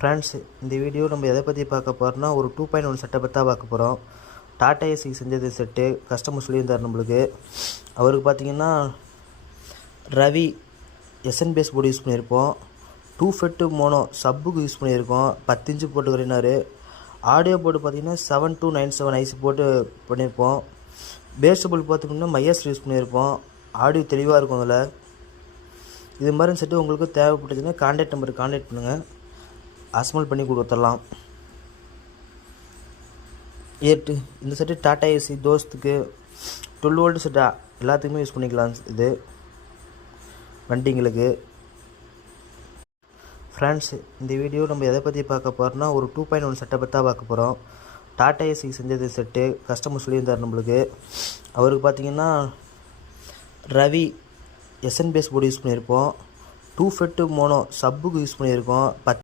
Friends, இந்த video நம்ம எதை பற்றி பார்க்க போகிறோம்னா ஒரு 2.1 செட்டை பற்றி தான் பார்க்க போகிறோம். டாடா ஏசி செஞ்சது செட்டு கஸ்டமர் சொல்லியிருந்தார் நம்மளுக்கு. அவருக்கு பார்த்தீங்கன்னா Ravi SN base board use பண்ணியிருப்போம். 2 ஃபெட்டு மோனோ சப்புக்கு யூஸ் பண்ணியிருக்கோம். 10 இன்ச்சு போட்டு வரையினார். ஆடியோ போர்டு பார்த்தீங்கன்னா 7297 ஐசி போட்டு பண்ணியிருப்போம். பேஸ் போர்டு பார்த்திங்கன்னா மையஸ் யூஸ் பண்ணியிருப்போம். ஆடியோ தெளிவாக இருக்கும். அதில் இது மாதிரி செட்டு உங்களுக்கு தேவைப்பட்டுச்சுன்னா கான்டாக்ட் நம்பருக்கு கான்டாக்ட் பண்ணுங்கள். அசம்பிள் பண்ணி கொடுத்துடலாம். இந்த செட்டு டாடா ஏசி தோஸ்துக்கு 12 வோல்ட் செட்டா எல்லாத்துக்குமே யூஸ் பண்ணிக்கலாம். இது வண்டிங்களுக்கு. ஃப்ரெண்ட்ஸ், இந்த வீடியோ நம்ம எதை பற்றி பார்க்க போகிறோம்னா ஒரு 2.1 செட்டை பற்றி தான் பார்க்க போகிறோம். டாடா ஏசி செஞ்சது செட்டு கஸ்டமர் சொல்லியிருந்தார் நம்மளுக்கு. அவருக்கு பார்த்தீங்கன்னா Ravi SN base board use பண்ணியிருப்போம். 2 ஃபெட்டு மோனோ சப்புக்கு யூஸ் பண்ணியிருக்கோம்.